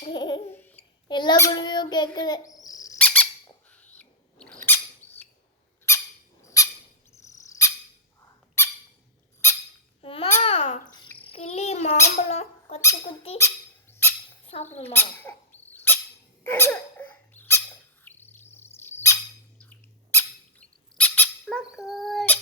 எல்லா குருவியும் கேட்குது. அம்மா கிளி மாம்பழம் கொத்தி குத்தி சாப்பிடுமா? மக்கள்